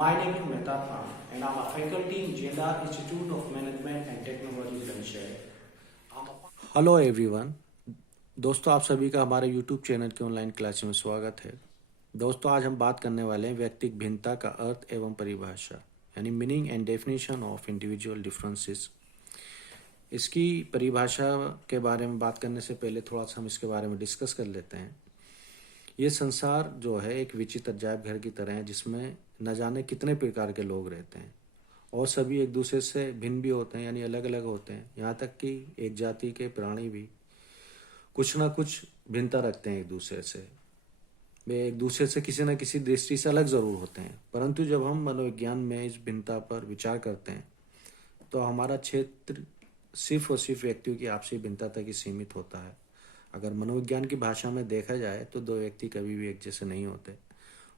My name is Mehta Khan and I'm a faculty in JLR Institute of Management and Technology Jamshedpur. Hello everyone. दोस्तों, आप सभी का हमारे YouTube channel के online class में स्वागत है। दोस्तों, आज हम बात करने वाले हैं व्यक्तिगत भिन्नता का अर्थ एवं परिभाषा, यानी meaning and definition of individual differences. इसकी परिभाषा के बारे में बात करने से पहले थोड़ा सा हम इसके बारे में डिस्कस कर लेते हैं। ये संसार जो है एक विचित्र अजायब घर की तरह है, जिसमें न जाने कितने प्रकार के लोग रहते हैं और सभी एक दूसरे से भिन्न भी होते हैं, यानी अलग अलग होते हैं। यहाँ तक कि एक जाति के प्राणी भी कुछ ना कुछ भिन्नता रखते हैं एक दूसरे से। वे एक दूसरे से किसी न किसी दृष्टि से अलग जरूर होते हैं, परंतु जब हम मनोविज्ञान में इस भिन्नता पर विचार करते हैं तो हमारा क्षेत्र सिर्फ और सिर्फ व्यक्तियों की आपसी भिन्नता तक ही सीमित होता है। अगर मनोविज्ञान की भाषा में देखा जाए तो दो व्यक्ति कभी भी एक जैसे नहीं होते।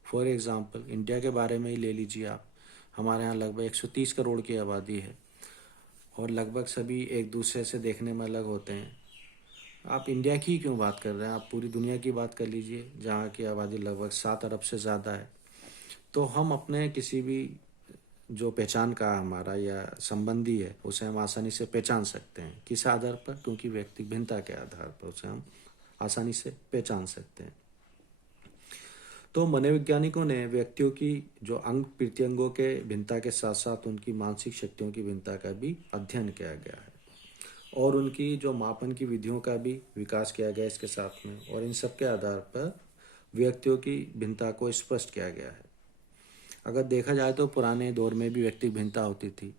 फॉर एग्जाम्पल, इंडिया के बारे में ही ले लीजिए आप। हमारे यहाँ लगभग 130 करोड़ की आबादी है और लगभग सभी एक दूसरे से देखने में अलग होते हैं। आप इंडिया की क्यों बात कर रहे हैं, आप पूरी दुनिया की बात कर लीजिए, जहाँ की आबादी लगभग 7 अरब से ज़्यादा है। तो हम अपने किसी भी जो पहचान का हमारा या संबंधी है उसे हम आसानी से पहचान सकते हैं। किस आधार पर? क्योंकि व्यक्ति भिन्नता के आधार पर उसे हम आसानी से पहचान सकते हैं। तो मनोवैज्ञानिकों ने व्यक्तियों की जो अंग प्रत्यंगों के भिन्नता के साथ साथ उनकी मानसिक शक्तियों की भिन्नता का भी अध्ययन किया गया है और उनकी जो मापन की विधियों का भी विकास किया गया इसके साथ में, और इन सब के आधार पर व्यक्तियों की भिन्नता को स्पष्ट किया गया है। अगर देखा जाए तो पुराने दौर में भी व्यक्तिगत भिन्नता होती थी।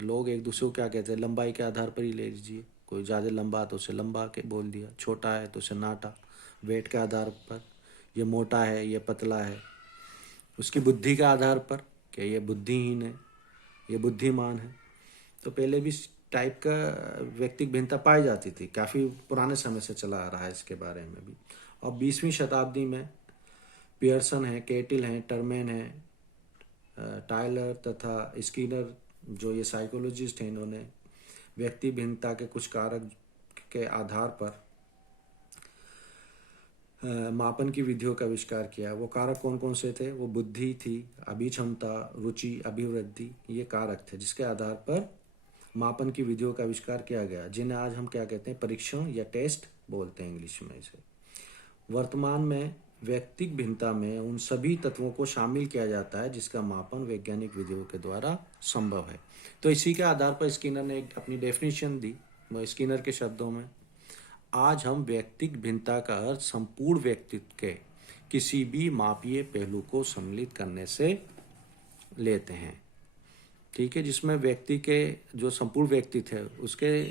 लोग एक दूसरे को क्या कहते हैं, लंबाई के आधार पर ही ले लीजिए। कोई ज़्यादा लंबा तो उसे लंबा के बोल दिया, छोटा है तो उसे नाटा। वेट के आधार पर ये मोटा है, ये पतला है। उसकी बुद्धि के आधार पर कि ये बुद्धिहीन है, ये बुद्धिमान है। तो पहले भी इस टाइप का व्यक्तिगत भिन्नता पाई जाती थी, काफ़ी पुराने समय से चला आ रहा है इसके बारे में भी। और 20वीं शताब्दी में पियर्सन है, केटिल है, टर्मेन है, टायलर तथा स्किनर, जो ये साइकोलॉजिस्ट हैं, इन्होंने व्यक्ति भिन्नता के कुछ कारक के आधार पर मापन की विधियों का आविष्कार किया। वो कारक कौन कौन से थे? वो बुद्धि थी, अभिक्षमता, रुचि, अभिवृद्धि, ये कारक थे जिसके आधार पर मापन की विधियों का आविष्कार किया गया, जिन्हें आज हम क्या कहते हैं, परीक्षण या टेस्ट बोलते हैं इंग्लिश में इसे। वर्तमान में व्यक्तिगत भिन्नता में उन सभी तत्वों को शामिल किया जाता है जिसका मापन वैज्ञानिक विधियों के द्वारा संभव है। तो इसी के आधार पर स्किनर ने एक अपनी डेफिनेशन दी। वो स्किनर के शब्दों में, आज हम व्यक्तिगत भिन्नता का अर्थ संपूर्ण व्यक्तित्व के किसी भी मापीय पहलू को सम्मिलित करने से लेते हैं। ठीक है, जिसमें व्यक्ति के जो संपूर्ण व्यक्तित्व है उसके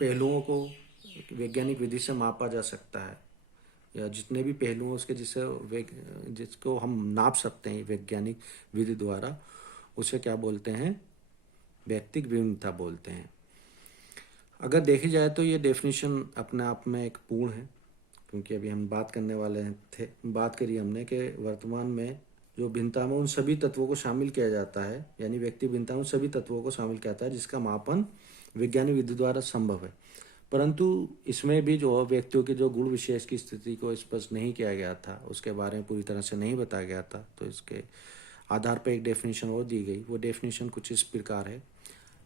पहलुओं को वैज्ञानिक विधि से मापा जा सकता है, या जितने भी पहलू हैं उसके जिसको हम नाप सकते हैं वैज्ञानिक विधि द्वारा, उसे क्या बोलते हैं, व्यक्तिगत भिन्नता बोलते हैं। अगर देखी जाए तो ये डेफिनेशन अपने आप में एक पूर्ण है, क्योंकि अभी हम बात करने वाले थे, बात करी हमने कि वर्तमान में जो भिन्नता में उन सभी तत्वों को शामिल किया जाता है, यानी व्यक्ति भिन्नता में उन सभी तत्वों को शामिल किया जाता है जिसका मापन वैज्ञानिक विधि द्वारा संभव है। परंतु इसमें भी जो व्यक्तियों के जो गुण विशेष की स्थिति को स्पष्ट नहीं किया गया था, उसके बारे में पूरी तरह से नहीं बताया गया था, तो इसके आधार पर एक डेफिनेशन और दी गई। वो डेफिनेशन कुछ इस प्रकार है: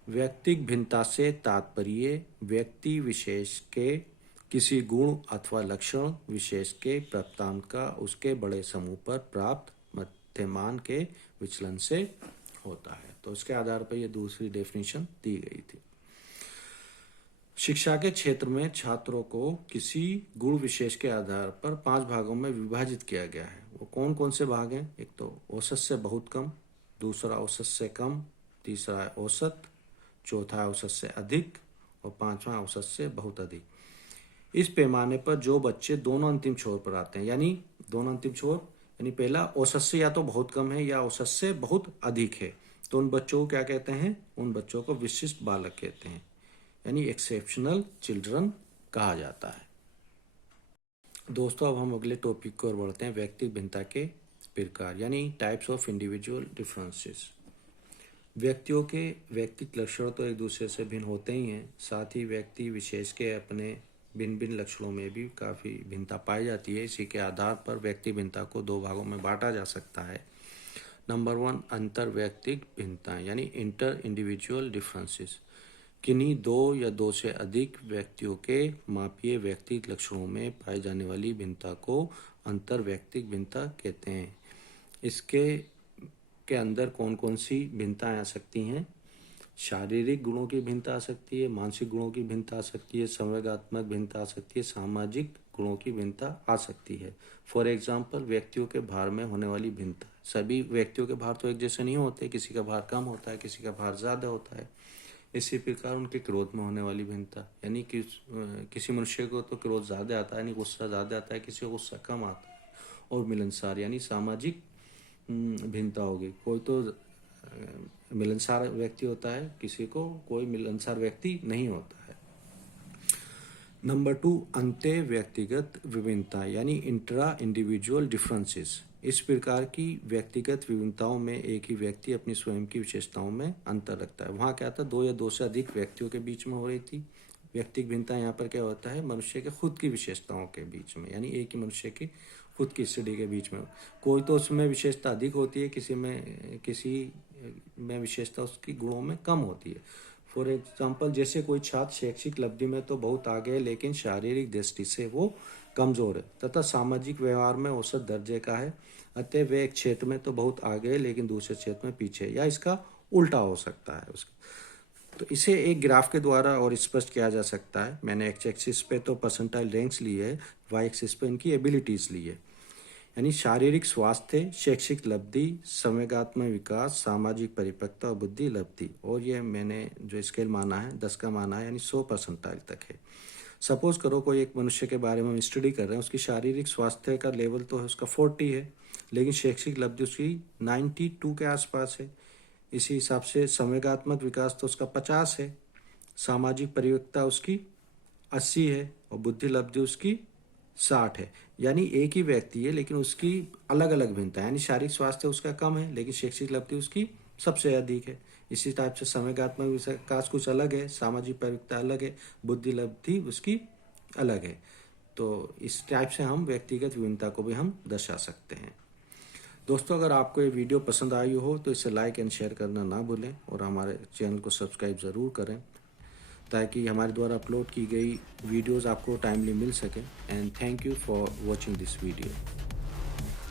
व्यक्तिगत भिन्नता से तात्पर्य व्यक्ति विशेष के किसी गुण अथवा लक्षण विशेष के प्राप्तांक का उसके बड़े समूह पर प्राप्त मध्यमान के विचलन से होता है। तो उसके आधार पर यह दूसरी डेफिनेशन दी गई थी। शिक्षा के क्षेत्र में छात्रों को किसी गुण विशेष के आधार पर 5 भागों में विभाजित किया गया है। वो कौन कौन से भाग हैं? एक तो औसत से बहुत कम, दूसरा औसत से कम, तीसरा है औसत, चौथा औसत से अधिक और पांचवा औसत से बहुत अधिक। इस पैमाने पर जो बच्चे दोनों अंतिम छोर पर आते हैं, यानी दोनों अंतिम छोर, यानी पहला औसत से या तो बहुत कम है या औसत से बहुत अधिक है, तो उन बच्चों को क्या कहते हैं? उन बच्चों को विशिष्ट बालक कहते हैं, यानी एक्सेप्शनल चिल्ड्रन कहा जाता है। दोस्तों, अब हम अगले टॉपिक की ओर बढ़ते हैं, व्यक्तिगत भिन्नता के प्रकार, यानी टाइप्स ऑफ इंडिविजुअल डिफरेंसेस। व्यक्तियों के व्यक्तिगत लक्षण तो एक दूसरे से भिन्न होते ही हैं, साथ ही व्यक्ति विशेष के अपने भिन्न भिन्न लक्षणों में भी काफ़ी भिन्नता पाई जाती है। इसी के आधार पर व्यक्ति भिन्नता को 2 भागों में बांटा जा सकता है। नंबर 1, अंतर व्यक्तिक भिन्नताएं यानी इंटर इंडिविजुअल डिफरेंसेस। किन्हीं दो या दो से अधिक व्यक्तियों के मापीय व्यक्तिगत लक्षणों में पाई जाने वाली भिन्नता को अंतर व्यक्तिक भिन्नता कहते हैं। इसके के अंदर कौन कौन सी भिन्नताएं आ सकती हैं? शारीरिक गुणों की भिन्नता आ सकती है, मानसिक गुणों की भिन्नता आ सकती है, संवेगात्मक भिन्नता आ सकती है, सामाजिक गुणों की भिन्नता आ सकती है। फॉर एग्जाम्पल, व्यक्तियों के भार में होने वाली भिन्नता। सभी व्यक्तियों के भार तो एक जैसे नहीं होते, किसी का भार कम होता है, किसी का भार ज़्यादा होता है। इसी प्रकार उनके क्रोध में होने वाली भिन्नता, यानी कि किसी मनुष्य को तो क्रोध ज़्यादा आता है, यानी गुस्सा ज़्यादा आता है, किसी को गुस्सा कम आता है। और मिलनसार यानी सामाजिक भिन्नता होगी। कोई तो मिलनसार व्यक्ति होता है, किसी को कोई मिलनसार व्यक्ति नहीं होता है। नंबर 2, अंत्य व्यक्तिगत विभिन्नता यानी इंट्रा इंडिविजुअल डिफरेंसेस। इस प्रकार की व्यक्तिगत विभिन्नताओं में एक ही व्यक्ति अपनी स्वयं की विशेषताओं में अंतर रखता है। वहाँ क्या था, दो या दो से अधिक व्यक्तियों के बीच में हो रही थी। व्यक्तिगत भिन्नता यहाँ पर क्या होता है, मनुष्य के खुद की विशेषताओं के बीच में, यानी एक ही मनुष्य की खुद की स्टडी के बीच में। कोई तो उसमें विशेषता अधिक होती है, किसी में विशेषता उसकी गुणों में कम होती है। फॉर एग्जाम्पल, जैसे कोई छात्र शैक्षिक उपलब्धि में तो बहुत आगे है, लेकिन शारीरिक दृष्टि से वो कमजोर है तथा सामाजिक व्यवहार में औसत दर्जे का है। अतः वे एक क्षेत्र में तो बहुत आगे है, लेकिन दूसरे क्षेत्र में पीछे, या इसका उल्टा हो सकता है उसका। तो इसे एक ग्राफ के द्वारा और स्पष्ट किया जा सकता है। मैंने एक्स एक्सिस पे तो परसेंटाइल रैंक्स ली है, वाई एक्सिस पे इनकी एबिलिटीज ली है, यानी शारीरिक स्वास्थ्य, शैक्षिक लब्धि, संवेगात्मक विकास, सामाजिक परिपक्वता और बुद्धि लब्धि। और ये मैंने जो स्केल माना है 10 का माना है, यानी 100 परसेंटाइल तक है। सपोज करो कोई एक मनुष्य के बारे में हम स्टडी कर रहे हैं, उसकी शारीरिक स्वास्थ्य का लेवल तो है उसका 40 है, लेकिन शैक्षिक लब्धि उसकी 92 के आसपास है। इसी हिसाब से संवेगात्मक विकास तो उसका 50 है, सामाजिक परिपक्वता उसकी 80 है और बुद्धि लब्धि उसकी 60 है। यानी एक ही व्यक्ति है, लेकिन उसकी अलग अलग भिन्नता है, यानी शारीरिक स्वास्थ्य उसका कम है, लेकिन शैक्षिक लब्धि उसकी सबसे अधिक है। इसी टाइप से संवेगात्मक विकास कुछ अलग है, सामाजिक परिपक्वता अलग है, बुद्धि लब्धि उसकी अलग है। तो इस टाइप से हम व्यक्तिगत विभिन्नता को भी हम दर्शा सकते हैं। दोस्तों, अगर आपको ये वीडियो पसंद आई हो तो इसे लाइक एंड शेयर करना ना भूलें और हमारे चैनल को सब्सक्राइब ज़रूर करें, ताकि हमारे द्वारा अपलोड की गई वीडियोस आपको टाइमली मिल सके। And thank you for watching this video.